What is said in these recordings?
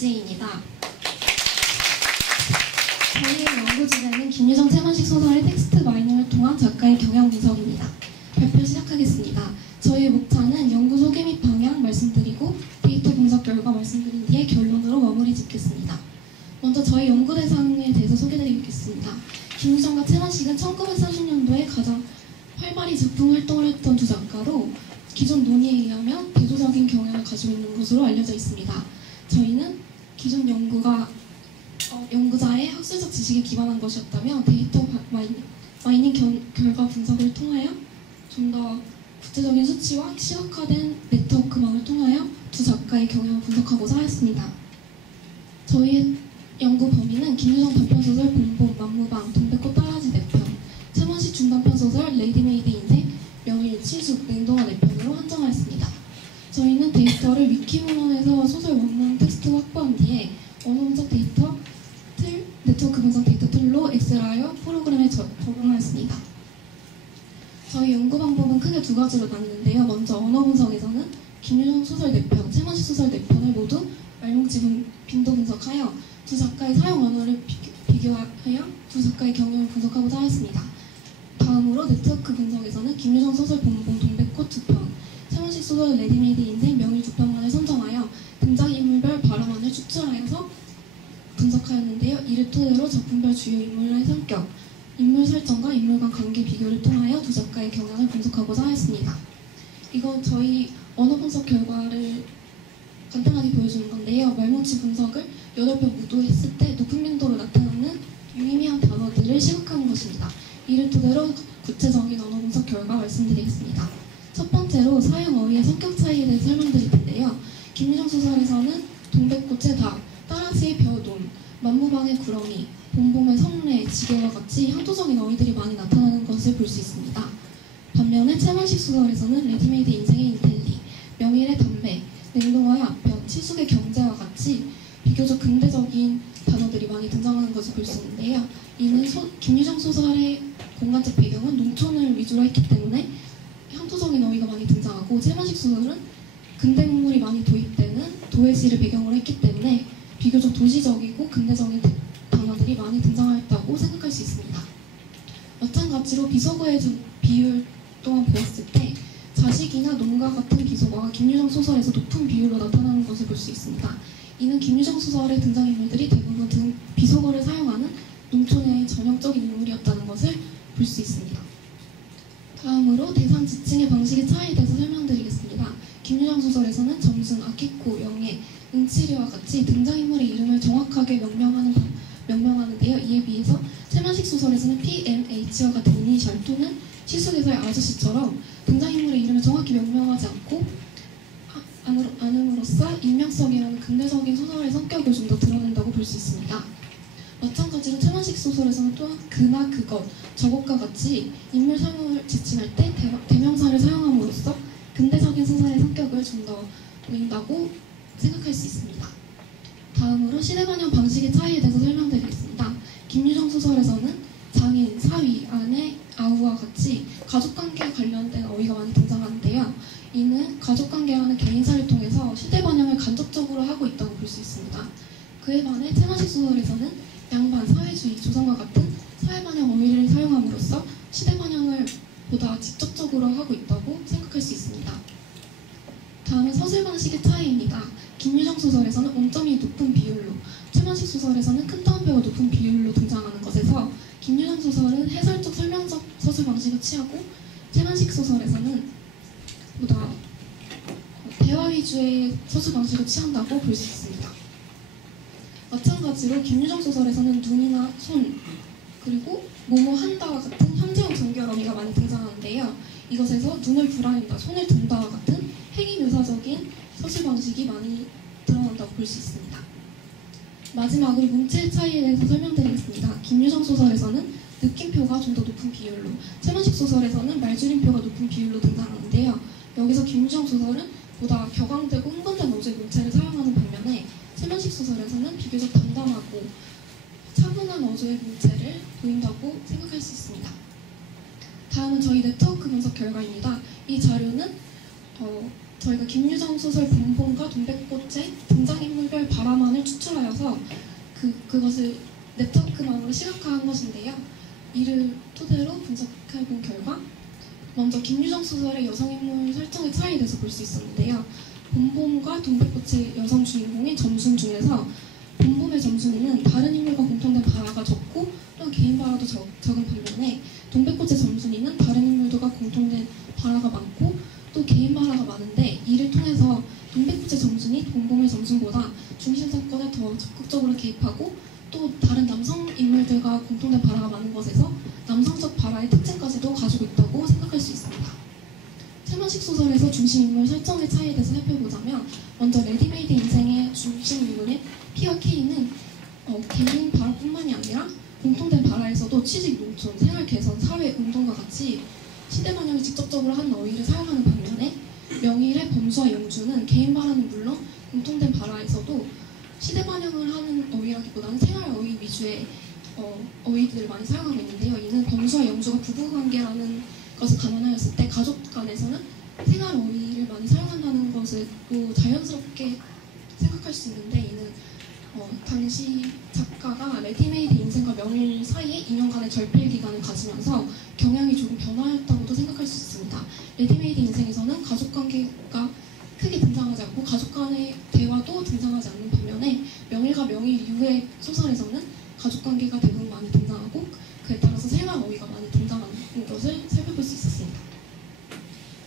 김지혜입니다. 저희의 연구 주제는 김유정 채만식 소설의 텍스트 마이닝을 통한 작가의 경향 분석입니다. 발표 시작하겠습니다. 저희의 목차는 연구 소개 및 방향 말씀드리고 데이터 분석 결과 말씀드린 뒤에 결론으로 마무리 짓겠습니다. 먼저 저희 연구 대상에 대해서 소개드리겠습니다. 김유정과 채만식은 1930년도에 가장 활발히 작품 활동을 했던 두 작가로 기존 논의에 의하면 대조적인 경향을 가지고 있는 것으로 알려져 있습니다. 저희는 기존 연구자의 학술적 지식에 기반한 것이었다며 데이터 마이닝 결과 분석을 통하여 좀 더 구체적인 수치와 시각화된 네트워크망을 통하여 두 작가의 경향을 분석하고자 하였습니다. 저희의 연구 범위는 김유정 단편소설 봉봉, 만무방, 동백꽃 따라지 4편, 채만식 중단편소설 레이디메이드 인생, 명일, 치숙, 냉동화 4편으로 한정하였습니다. 저희는 데이터를 위키문헌에서 소설 원문 텍스트로 확보한 뒤에 언어분석 데이터 틀, 네트워크 분석 데이터 툴로 엑셀하여 프로그램에 적용하였습니다. 저희 연구 방법은 크게 두 가지로 나뉘는데요. 먼저 언어 분석에서는 김유정 소설 4편, 채만식 소설 4편을 모두 말뭉치 빈도 분석하여 두 작가의 사용 언어를 비교하여 두 작가의 경영을 분석하고자 하였습니다. 다음으로 네트워크 분석에서는 김유정 소설 봉봉, 동백꽃 2편, 채만식 소설 레디메이드 인생, 명일 2편만을 선정하여 등장인물별 발언을 추출하여서 분석하였는데요. 이를 토대로 작품별 주요 인물의 성격, 인물 설정과 인물 간 관계 비교를 통하여 두 작가의 경향을 분석하고자 하였습니다. 이건 저희 언어 분석 결과를 간단하게 보여주는 건데요. 말뭉치 분석을 8편 모두 했을 때 높은 빈도로 나타나는 유의미한 단어들을 시각하는 것입니다. 이를 토대로 구체적인 언어 분석 결과 말씀드리겠습니다. 첫 번째로 사용 어휘의 성격 차이에 대해 설명드릴 텐데요. 김유정 소설에서는 동백꽃의 닭, 따라지의 벼돈, 만무방의 구렁이, 봉봉의 성례, 지게와 같이 향토적인 어휘들이 많이 나타나는 것을 볼 수 있습니다. 반면에 채만식 소설에서는 레디메이드 인생의 인텔리, 명일의 담배, 냉동화의 아편, 치숙의 경제와 같이 비교적 근대적인 단어들이 많이 등장하는 것을 볼 수 있는데요. 이는 김유정 소설의 공간적 배경은 농촌을 위주로 했기 때문에 향토적인 어휘가 많이 등장하고, 채만식 소설은 근대 문물이 많이 도입되는 도회시를 배경으로 했기 때문에 비교적 도시적이고 근대적인 단어들이 많이 등장하였다고 생각할 수 있습니다. 마찬가지로 비속어의 비율 또한 보았을 때 자식이나 농가 같은 비속어가 김유정 소설에서 높은 비율로 나타나는 것을 볼 수 있습니다. 이는 김유정 소설의 등장인물들이 대부분 비속어를 사용하는 농촌의 전형적인 인물이었다는 것을 볼 수 있습니다. 다음으로 대상 지칭의 방식의 차이에 대해서 설명드리겠습니다. 김유정 소설에서는 점순, 아키코, 영예, 응치리와 같이 등장인물의 이름을 정확하게 명명하는데요. 이에 비해서 채만식 소설에서는 PMH와 같은 이니셜 또는 시숙에서의 아저씨처럼 등장인물의 이름을 정확히 명명하지 않음으로써 익명성이라는 근대적인 소설의 성격을 좀 더 드러낸다고 볼 수 있습니다. 마찬가지로 채만식 소설에서는 또한 그나 그것, 저것과 같이 인물 설명을 지칭할 때 대명사를 사용함으로써 근대적인 소설의 성격을 좀 더 보인다고 생각할 수 있습니다. 다음으로 시대반영 방식의 차이에 대해서 설명드리겠습니다. 김유정 소설에서는 장인, 사위, 아내, 아우와 같이 가족관계와 관련된 어휘가 많이 등장하는데요. 이는 가족관계라는 개인사를 통해서 시대반영을 간접적으로 하고 있다고 볼 수 있습니다. 그에 반해 채만식 소설에서는 양반, 사회주의, 조선과 같은 사회반영 어휘를 사용함으로써 시대반영을 보다 직접적으로 하고 있다고 생각할 수 있습니다. 다음은 서술 방식의 차이입니다. 김유정 소설에서는 원점이 높은 비율로, 채만식 소설에서는 큰 따옴표가 높은 비율로 등장하는 것에서 김유정 소설은 해설적 설명적 서술 방식을 취하고, 채만식 소설에서는 보다 대화 위주의 서술 방식을 취한다고 볼 수 있습니다. 마찬가지로 김유정 소설에서는 눈이나 손, 그리고 뭐뭐 한다와 같은 현재형 정결 어휘가 많이 등장하는데요. 이것에서 눈을 부라린다, 손을 든다와 같은 행위 묘사적인 서술 방식이 많이 드러난다고 볼 수 있습니다. 마지막으로 문체의 차이에 대해서 설명드리겠습니다. 김유정 소설에서는 느낌표가 좀 더 높은 비율로, 채만식 소설에서는 말줄임표가 높은 비율로 등장하는데요. 여기서 김유정 소설은 보다 격앙되고 흥건된 어조의 문체를 사용하는 반면에 채만식 소설에서는 비교적 담담하고 차분한 어조의 문체를 보인다고 생각할 수 있습니다. 다음은 저희 네트워크 분석 결과입니다. 이 자료는 저희가 김유정 소설 본본과 동백꽃의 등장인물별 바라만을 추출하여서 그것을 네트워크망으로 시각화한 것인데요. 이를 토대로 분석해본 결과 먼저 김유정 소설의 여성인물 설정의 차이에 대해서 볼 수 있었는데요. 본봄과 동백꽃의 여성 주인공인 점순 중에서 본봄의 점순이는 다른 인물과 공통된 바라가 적고 또한 개인 바라도 적은 반면에 동백꽃의 점순이는 다른 인물들과 공통된 바라가 많고 또 개인 바라가 많은데, 이를 통해서 동백꽃의 점순이 본봄의 점순보다 중심 사건에 더 적극적으로 개입하고 또 다른 남성 인물들과 공통된 바라가 많은 것에서 남성적 바라의 특징까지도 가지고 있다고 생각할 수 있습니다. 최만식 소설에서 중심 인물 설정의 차이에 대해서 살펴보자면, 먼저 레디메이드 인생의 중심 인물인 P와 K는 개인 바라뿐만이 아니라 공통된 바라에서도 취직, 농촌, 생활 개선, 사회 운동과 같이 시대 반영이 직접적으로 한 어휘를 사용하는 반면에 명일의 범수와 영주는 개인 바라는 물론 공통된 바라에서도 시대 반영을 하는 어휘라기보다는 생활 어휘 위주의 어휘들을 많이 사용하고 있는데요. 이는 범수와 영주가 부부관계라는 것을 감안하였을 때 가족 간에서는 생활 어휘를 많이 사용한다는 것을 자연스럽게 생각할 수 있는데, 이는 당시 작가가 레디메이드 인생과 명일 사이에 2년 간의 절필 기간을 가지면서 경향이 조금 변화했다고도 생각할 수 있습니다. 레디메이드 인생에서는 가족관계가 크게 등장하지 않고 가족 간의 대화도 등장하지 않는 반면에 명일과 명일 이후의 소설에서는 가족관계가 대부분 많이 등장하고 그에 따라서 생활 어휘가 많이 등장하는 것을 살펴볼 수 있었습니다.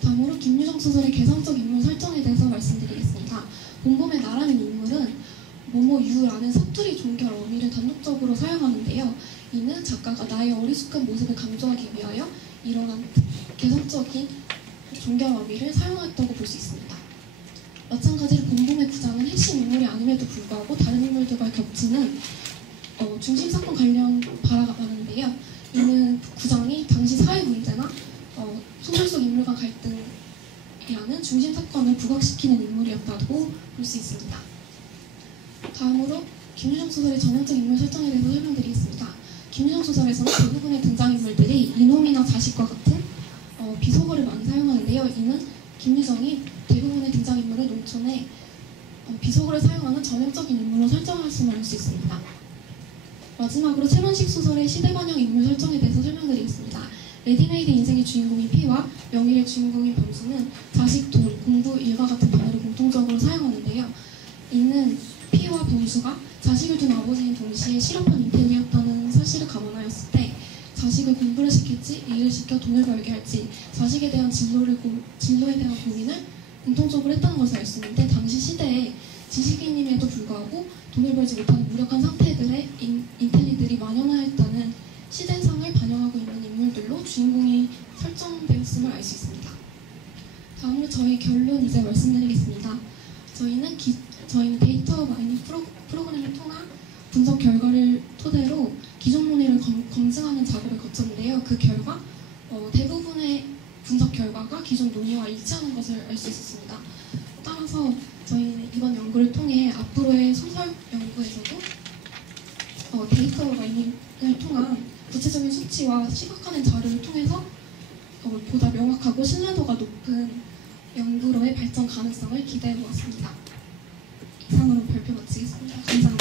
다음으로 김유정 소설의 개성적 인물 설정에 대해서 말씀드리겠습니다. 본봄의 나라는 인물은 뭐뭐유라는 사투리 종결 어미를 단독적으로 사용하는데요. 이는 작가가 나의 어리숙한 모습을 강조하기 위하여 이러한 개성적인 종결 어미를 사용했다고 볼 수 있습니다. 마찬가지로 본봄의 구장은 핵심 인물이 아님에도 불구하고 다른 인물들과 겹치는 중심 사건 관련 바라가 많은데요. 이는 구장이 당시 사회 문제나 소설 속 인물 간 갈등이라는 중심 사건을 부각시키는 인물이었다고 볼 수 있습니다. 다음으로 김유정 소설의 전형적 인물 설정에 대해서 설명드리겠습니다. 김유정 소설에서는 대부분의 등장인물들이 이놈이나 자식과 같은 비속어를 많이 사용하는데요. 이는 김유정이 대부분의 등장인물을 농촌에 비속어를 사용하는 전형적인 인물로 설정할 수만 할 수 있습니다. 마지막으로 최만식 소설의 시대 반영 인물 설정에 대해서 설명드리겠습니다. 레디메이드 인생의 주인공인 P와 명일의 주인공인 범수는 자식, 돈, 공부, 일과 같은 단어를 공통적으로 사용하는데요. 이는 P와 범수가 자식을 둔 아버지인 동시에 실업한 인텔리였다는 사실을 감안하였을 때 자식을 공부를 시킬지 일을 시켜 돈을 벌게 할지 자식에 대한 진로에 대한 고민을 공통적으로 했다는 것을 알 수 있는데, 당시 시대에 지식인임에도 불구하고 돈을 벌지 못하는 무력한 상태들의 인텔리들이 만연하였다는 시대상을 반영하고 있는 인물들로 주인공이 설정되었음을 알 수 있습니다. 다음으로 저희 결론 이제 말씀드리겠습니다. 저희는 데이터 마이닝 프로그램을 통한 분석 결과를 토대로 기존 논의를 검증하는 작업을 거쳤는데요. 그 결과 대부분의 분석 결과가 기존 논의와 일치하는 것을 알 수 있었습니다. 따라서 저희는 이번 연구를 통해 앞으로의 소설 연구에서도 데이터 마이닝을 통한 구체적인 수치와 시각화된 자료를 통해서 보다 명확하고 신뢰도가 높은 연구로의 발전 가능성을 기대해 보았습니다. 이상으로 발표 마치겠습니다. 감사합니다.